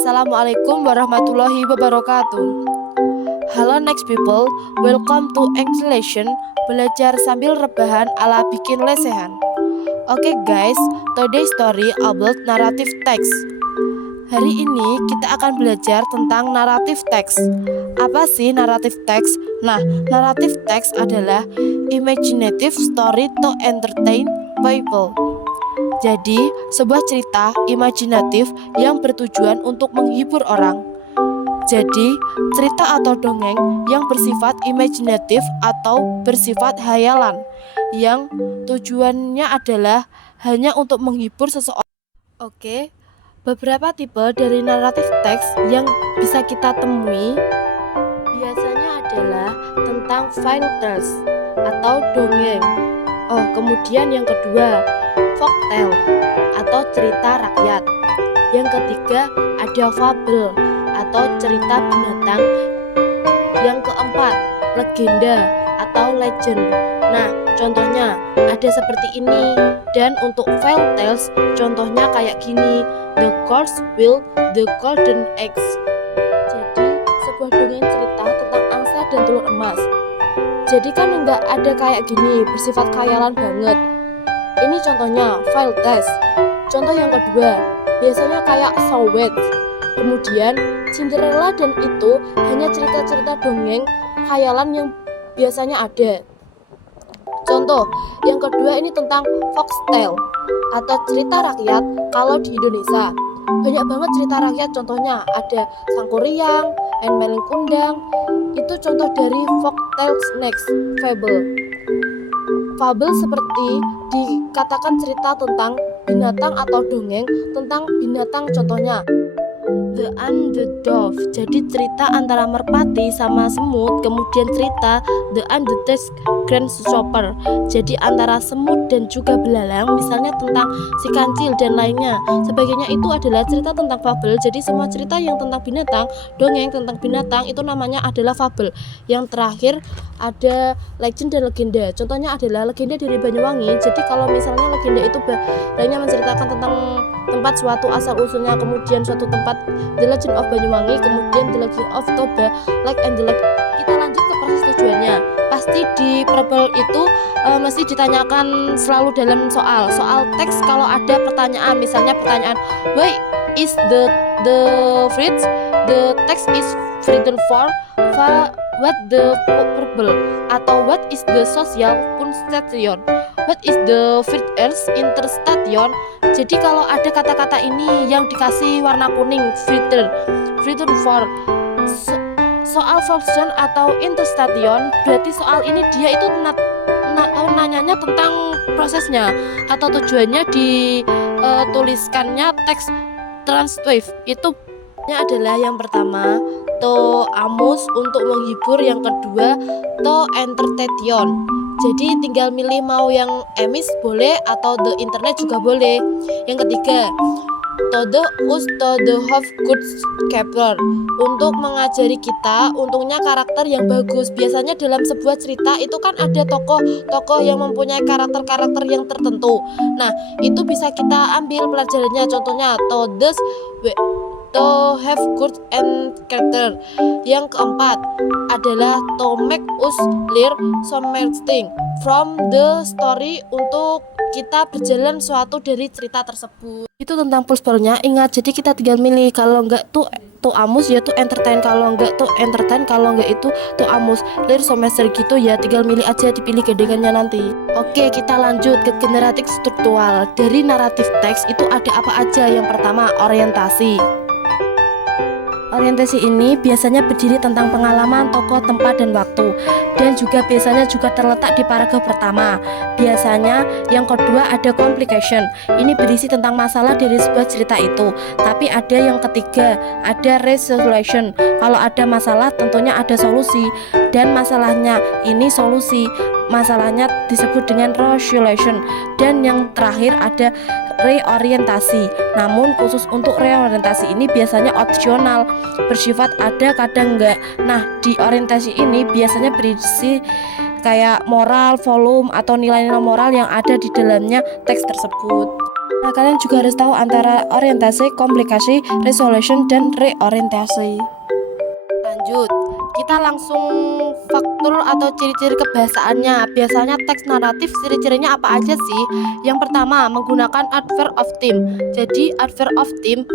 Assalamualaikum warahmatullahi wabarakatuh. Halo next people, welcome to English lesson belajar sambil rebahan ala bikin lesehan. Oke guys, today's story about narrative text. Hari ini kita akan belajar tentang narrative text. Apa sih narrative text? Nah, narrative text adalah imaginative story to entertain people. Jadi, sebuah cerita imajinatif yang bertujuan untuk menghibur orang. Jadi, cerita atau dongeng yang bersifat imajinatif atau bersifat hayalan, yang tujuannya adalah hanya untuk menghibur seseorang. Oke, beberapa tipe dari naratif teks yang bisa kita temui biasanya adalah tentang fairy tales atau dongeng. Kemudian yang kedua, folktale atau cerita rakyat. Yang ketiga ada fable atau cerita binatang. Yang keempat, legenda atau legend. Nah, contohnya ada seperti ini. Dan untuk fairy tales, contohnya kayak gini, The Course Will, The Golden Eggs. Jadi, sebuah dongeng cerita tentang angsa dan telur emas. Jadi kan enggak ada kayak gini, bersifat khayalan banget. Ini contohnya fairy tales. Contoh yang kedua, biasanya kayak Snow-White. Kemudian Cinderella dan itu hanya cerita-cerita dongeng khayalan yang biasanya ada. Contoh yang kedua ini tentang folktale atau cerita rakyat kalau di Indonesia. Banyak banget cerita rakyat, contohnya ada Sangkuriang, Enmeling Kundang. Itu contoh dari folktale. Next, fable. Fable seperti dikatakan cerita tentang binatang atau dongeng tentang binatang, contohnya The and the Dove. Jadi cerita antara merpati sama semut. Kemudian cerita The and the Grasshopper. Jadi antara semut dan juga belalang, misalnya tentang si kancil dan lainnya sebagainya. Itu adalah cerita tentang fabel. Jadi semua cerita yang tentang binatang, dongeng tentang binatang, itu namanya adalah fabel. Yang terakhir ada legend dan legenda. Contohnya adalah legenda dari Banyuwangi. Jadi kalau misalnya legenda itu banyak menceritakan tentang tempat suatu asal usulnya, kemudian suatu tempat, The Legend of Banyuwangi, kemudian The Legend of Toba, Like and the Lake. Kita lanjut ke proses tujuannya. Pasti di verbal itu mesti ditanyakan selalu dalam soal teks. Kalau ada pertanyaan, misalnya pertanyaan why is the phrase, the text is written for what the verbal, atau what is the social punctuation, what is the first interstation. Jadi kalau ada kata-kata ini yang dikasih warna kuning, written for soal function atau interstation, berarti soal ini dia itu nanyanya tentang prosesnya atau tujuannya dituliskannya teks translative. Itu adalah yang pertama to amuse, untuk menghibur. Yang kedua to entertain. Jadi tinggal milih mau yang emis boleh atau the internet juga boleh. Yang ketiga to the have good character, untuk mengajari kita untungnya karakter yang bagus. Biasanya dalam sebuah cerita itu kan ada tokoh yang mempunyai karakter yang tertentu. Nah, itu bisa kita ambil pelajarannya. Contohnya to have good and character. Yang keempat adalah to make us learn something from the story, untuk kita berjalan suatu dari cerita tersebut. Itu tentang pluspernya. Ingat, jadi kita tinggal milih. Kalau enggak tuh amus ya tuh entertain, kalau enggak tuh entertain, kalau enggak itu tuh amus. Learn semester gitu ya, tinggal milih aja, dipilih gandengannya nanti. Oke, kita lanjut ke generatif struktural. Dari naratif teks itu ada apa aja? Yang pertama, orientasi. Orientasi ini biasanya berdiri tentang pengalaman, tokoh, tempat, dan waktu. Dan juga biasanya juga terletak di paragraf pertama. Biasanya yang kedua ada complication. Ini berisi tentang masalah dari sebuah cerita itu. Tapi ada yang ketiga, ada resolution. Kalau ada masalah tentunya ada solusi. Dan masalahnya ini solusi. Masalahnya disebut dengan resolution. Dan yang terakhir ada reorientasi. Namun khusus untuk reorientasi ini biasanya opsional, bersifat ada kadang enggak. Nah, di orientasi ini biasanya berisi kayak moral, volume, atau nilai-nilai moral yang ada di dalamnya teks tersebut. Nah, kalian juga harus tahu antara orientasi, komplikasi, resolution, dan reorientasi. Lanjut, kita langsung faktor atau ciri-ciri kebahasaannya. Biasanya teks naratif ciri-cirinya apa aja sih? Yang pertama, menggunakan adverb of theme. Jadi adverb of theme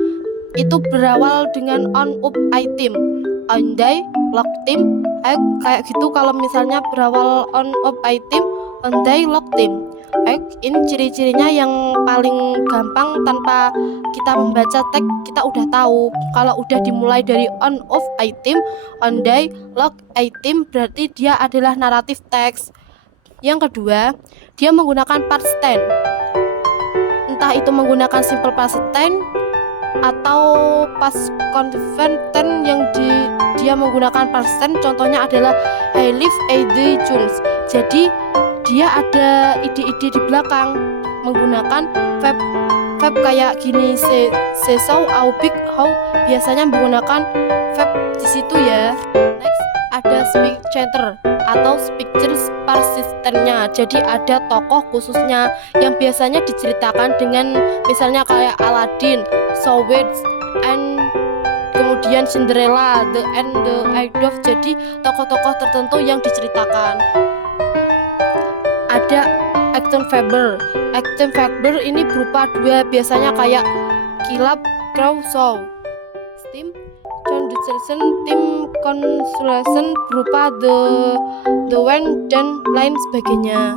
itu berawal dengan on, up, item, on day, lock team, kayak gitu. Kalau misalnya berawal on, up, item, on day, lock team. Ini ciri-cirinya yang paling gampang, tanpa kita membaca teks kita udah tahu. Kalau udah dimulai dari on, off, item, on day, lock, item, berarti dia adalah naratif teks. Yang kedua, dia menggunakan past tense. Entah itu menggunakan simple past tense atau past continuous tense. Yang dia menggunakan past tense contohnya adalah I live a day Jones. Jadi dia ada ide-ide di belakang menggunakan verb kayak gini, say so, how big, how, biasanya menggunakan verb di situ ya. Next ada speech center atau speeches persistentnya. Jadi ada tokoh khususnya yang biasanya diceritakan dengan misalnya kayak Aladdin, Sowets, and kemudian Cinderella, The and the Idol. Jadi tokoh-tokoh tertentu yang diceritakan. Ada action verb. Action verb ini berupa dua, biasanya kayak kilap, crow, show. Steam conjugation, team constellation berupa the when dan lain sebagainya.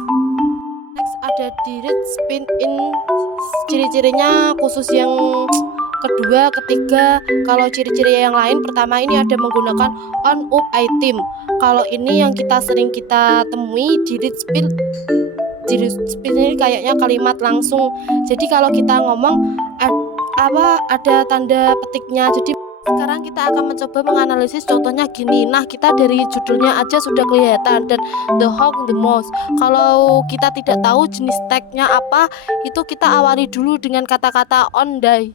Next ada direct spin in, ciri-cirinya khusus yang kedua, ketiga. Kalau ciri-ciri yang lain, pertama ini ada menggunakan on, up, item. Kalau ini yang kita sering kita temui, direct spin ini kayaknya kalimat langsung. Jadi kalau kita ngomong ada tanda petiknya. Jadi sekarang kita akan mencoba menganalisis contohnya gini. Nah, kita dari judulnya aja sudah kelihatan, dan the how, the most. Kalau kita tidak tahu jenis tagnya apa, itu kita awali dulu dengan kata-kata on day.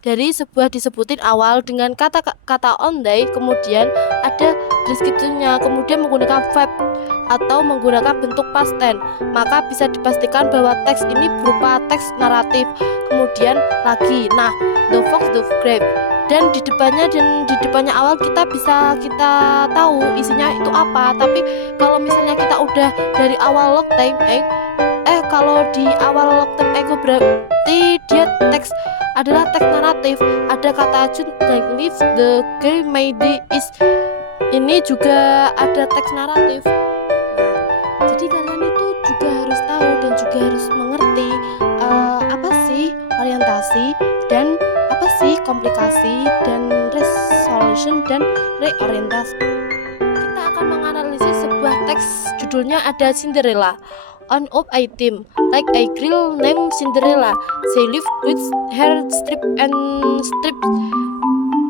Dari sebuah disebutin awal dengan kata on day, kemudian ada deskripsinya, kemudian menggunakan verb atau menggunakan bentuk past tense, maka bisa dipastikan bahwa teks ini berupa teks naratif. Kemudian lagi, nah, the fox, the grape, dan di depannya awal kita bisa tahu isinya itu apa. Tapi kalau misalnya kita udah dari awal log time kalau di awal log time berarti dia teks adalah teks naratif. Ada kata June, like leaves, the game maybe is, ini juga ada teks naratif. Nah, jadi kalian itu juga harus tahu dan juga harus mengerti apa sih orientasi dan apa sih komplikasi dan resolution dan reorientasi. Kita akan menganalisis sebuah teks, judulnya ada Cinderella. On, up, item, like a girl named Cinderella, she lived with her strip and strips.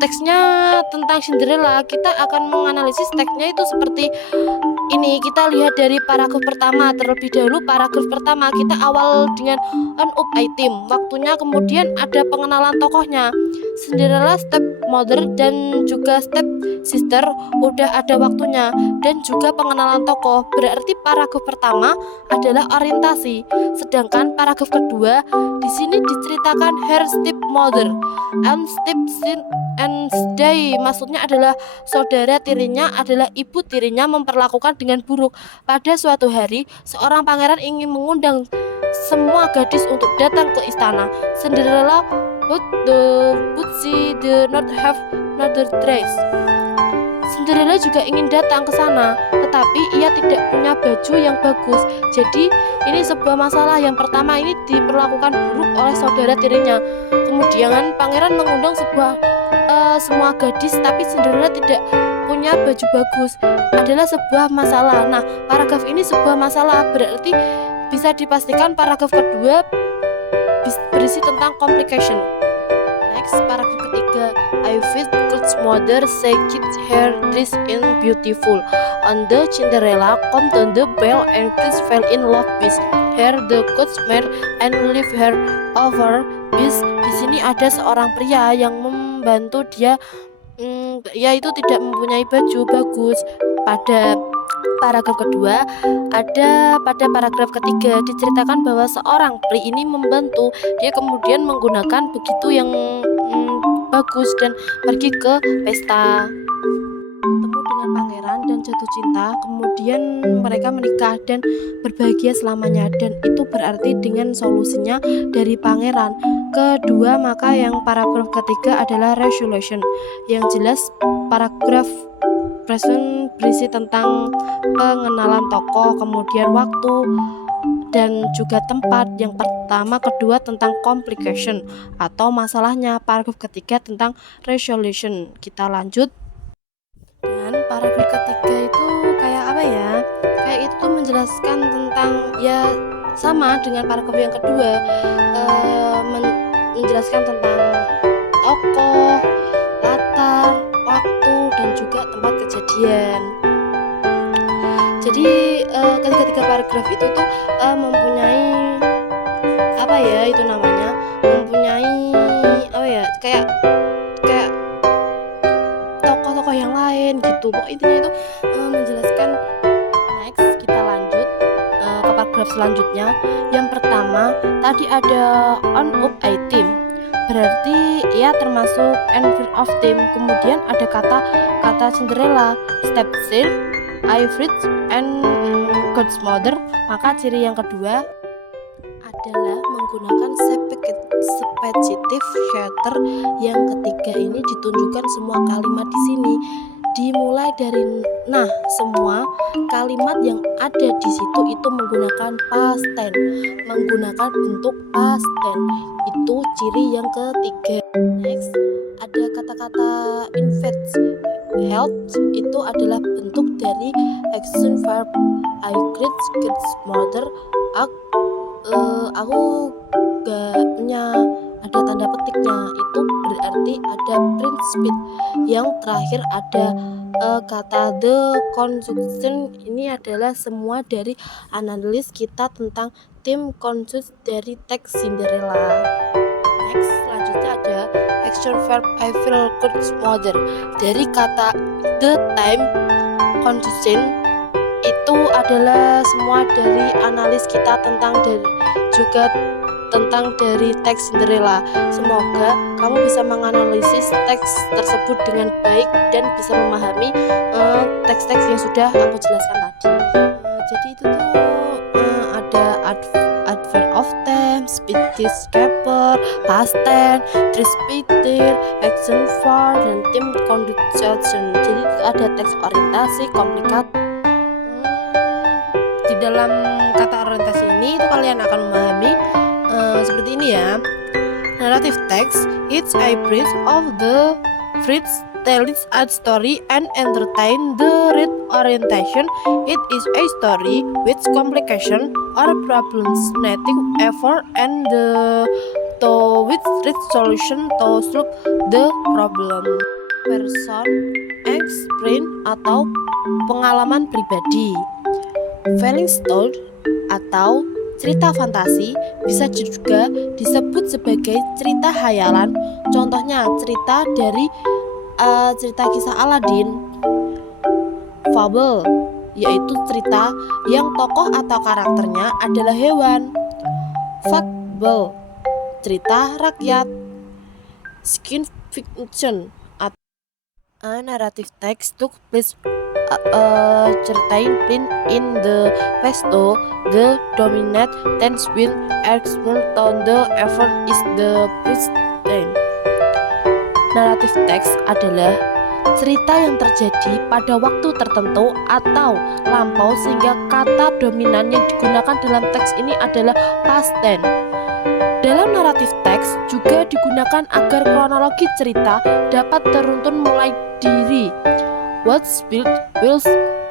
Teksnya tentang Cinderella. Kita akan menganalisis teksnya itu seperti ini. Kita lihat dari paragraf pertama terlebih dahulu. Paragraf pertama kita awal dengan on, up, item, waktunya, kemudian ada pengenalan tokohnya, Cinderella, step mother, dan juga step sister, udah ada waktunya dan juga pengenalan tokoh. Berarti paragraf pertama adalah orientasi, sedangkan paragraf kedua di sini diceritakan her step mother and step sin and day, maksudnya adalah saudara tirinya adalah ibu tirinya memperlakukan dengan buruk. Pada suatu hari, seorang pangeran ingin mengundang semua gadis untuk datang ke istana. Cinderella but she did not have another dress. Cinderella juga ingin datang ke sana, tetapi ia tidak punya baju yang bagus. Jadi ini sebuah masalah. Yang pertama, ini diperlakukan buruk oleh saudara tirinya. Kemudian pangeran mengundang semua gadis, tapi Cinderella tidak punya baju bagus, adalah sebuah masalah. Nah, paragraf ini sebuah masalah, berarti bisa dipastikan paragraf kedua berisi tentang complication. Next, paragraf ketiga, I feel God's mother say keeps her dress in beautiful. On the Cinderella come to the bell and kids fell in love with her, the coachman and leave her over with. Di sini ada seorang pria yang membantu dia, yaitu tidak mempunyai baju bagus. Pada Paragraf kedua, ada pada paragraf ketiga diceritakan bahwa seorang pria ini membantu. Dia kemudian menggunakan begitu yang bagus dan pergi ke pesta, ketemu dengan pangeran dan jatuh cinta. Kemudian mereka menikah dan berbahagia selamanya, dan itu berarti dengan solusinya dari pangeran. Kedua, maka yang paragraf ketiga adalah resolution. Yang jelas paragraf present berisi tentang pengenalan tokoh, kemudian waktu dan juga tempat. Yang pertama, kedua tentang complication atau masalahnya. Paragraf ketiga tentang resolution. Kita lanjut. Dan paragraf ketiga itu kayak apa ya? Kayak itu tuh menjelaskan tentang, ya sama dengan paragraf yang kedua, menjelaskan tentang tokoh, latar, waktu, dan juga tempat kejadian. Jadi ketiga paragraf itu tuh mempunyai apa ya itu namanya, mempunyai apa ya, kayak tokoh-tokoh yang lain gitu. Pokoknya intinya itu menjelaskan. Next, kita lanjut ke paragraf selanjutnya. Yang pertama, tadi ada on up item, berarti ya termasuk envir of team. Kemudian ada kata Cinderella, stepsister, Ifrit, and Godmother. Maka ciri yang kedua adalah menggunakan speculative shutter. Yang ketiga ini ditunjukkan semua kalimat di sini dimulai dari semua kalimat yang ada di situ itu menggunakan past tense, menggunakan bentuk past tense. Itu ciri yang ketiga. Next, ada kata-kata invite, help, itu adalah bentuk dari action verb. I greet mother. Aku gak punya ada tanda petiknya, itu berarti ada prinsip. Yang terakhir ada kata the conjunction. Ini adalah semua dari analis kita tentang tim conjunction dari teks Cinderella. Next, selanjutnya ada action verb I feel good mother. Dari kata the time conjunction itu adalah semua dari analis kita tentang juga tentang dari teks Cinderella. Semoga kamu bisa menganalisis teks tersebut dengan baik dan bisa memahami teks-teks yang sudah aku jelaskan tadi. Jadi itu tuh ada adverb of time, species caper, past tense, repeated, action verb, dan team conjunction. Jadi ada teks orientasi, komplikated. Di dalam kata orientasi ini itu kalian akan memahami seperti ini ya. Narrative text, it's a bridge of the phrase tells a story and entertain the read. Orientation, it is a story with complication or problems needing effort and with resolution to solve the problem. Person explain atau pengalaman pribadi. Feelings told atau cerita fantasi bisa juga disebut sebagai cerita hayalan. Contohnya cerita dari cerita kisah Aladin. Fable, yaitu cerita yang tokoh atau karakternya adalah hewan. Fable, cerita rakyat. Science fiction atau narrative text took place certain plain in the pesto. The dominant tense with expert on the effort is the present. Narrative text adalah cerita yang terjadi pada waktu tertentu atau lampau sehingga kata dominan yang digunakan dalam teks ini adalah past tense. Dalam naratif teks juga digunakan agar kronologi cerita dapat teruntun mulai dari what's built,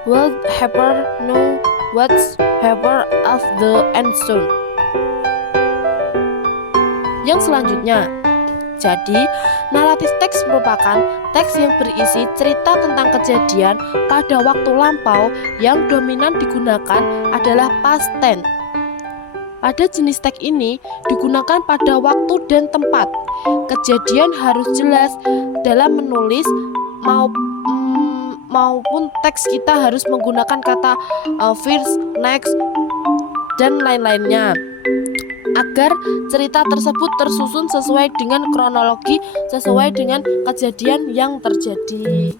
will happen, no, what's happen of the end soon. Yang selanjutnya, jadi naratif teks merupakan teks yang berisi cerita tentang kejadian pada waktu lampau yang dominan digunakan adalah past tense. Pada jenis teks ini digunakan pada waktu dan tempat. Kejadian harus jelas dalam menulis maupun teks kita harus menggunakan kata first, next, dan lain-lainnya agar cerita tersebut tersusun sesuai dengan kronologi, sesuai dengan kejadian yang terjadi.